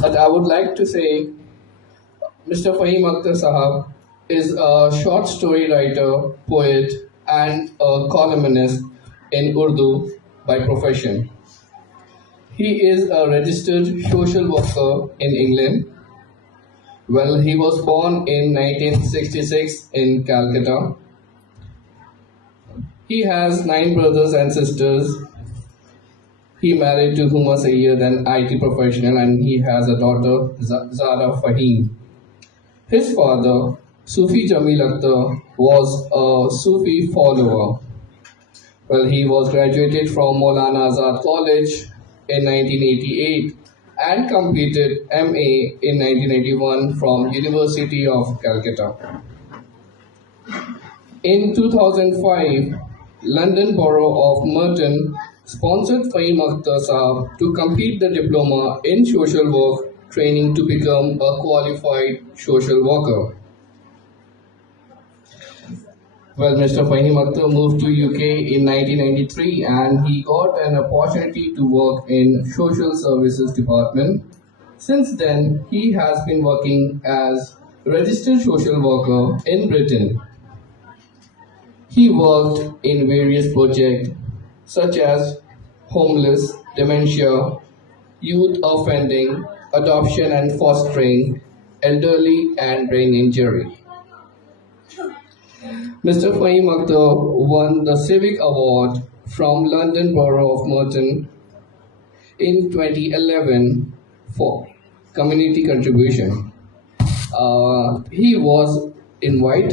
But I would like to say Mr. Fahim Akhter Sahab is a short story writer, poet, and a columnist in Urdu by profession. He is a registered social worker in England. Well, he was born in 1966 in Calcutta. He has nine brothers and sisters. He married to Huma Sayyed, an IT professional, and he has a daughter, Zara Fahim. His father, Sufi Jamil Akhtar, was a Sufi follower. Well, he was graduated from Maulana Azad College in 1988 and completed MA in 1991 from University of Calcutta. In 2005, London Borough of Merton sponsored Fahim Akhter Saab to complete the diploma in social work training to become a qualified social worker. Well, Mr. Fahim Akhter moved to UK in 1993 and he got an opportunity to work in social services department. Since then, he has been working as registered social worker in Britain. He worked in various projects such as homeless, dementia, youth offending, adoption and fostering, elderly and brain injury. Mr. Fahim Akhter won the Civic Award from London Borough of Merton in 2011 for community contribution. He was invited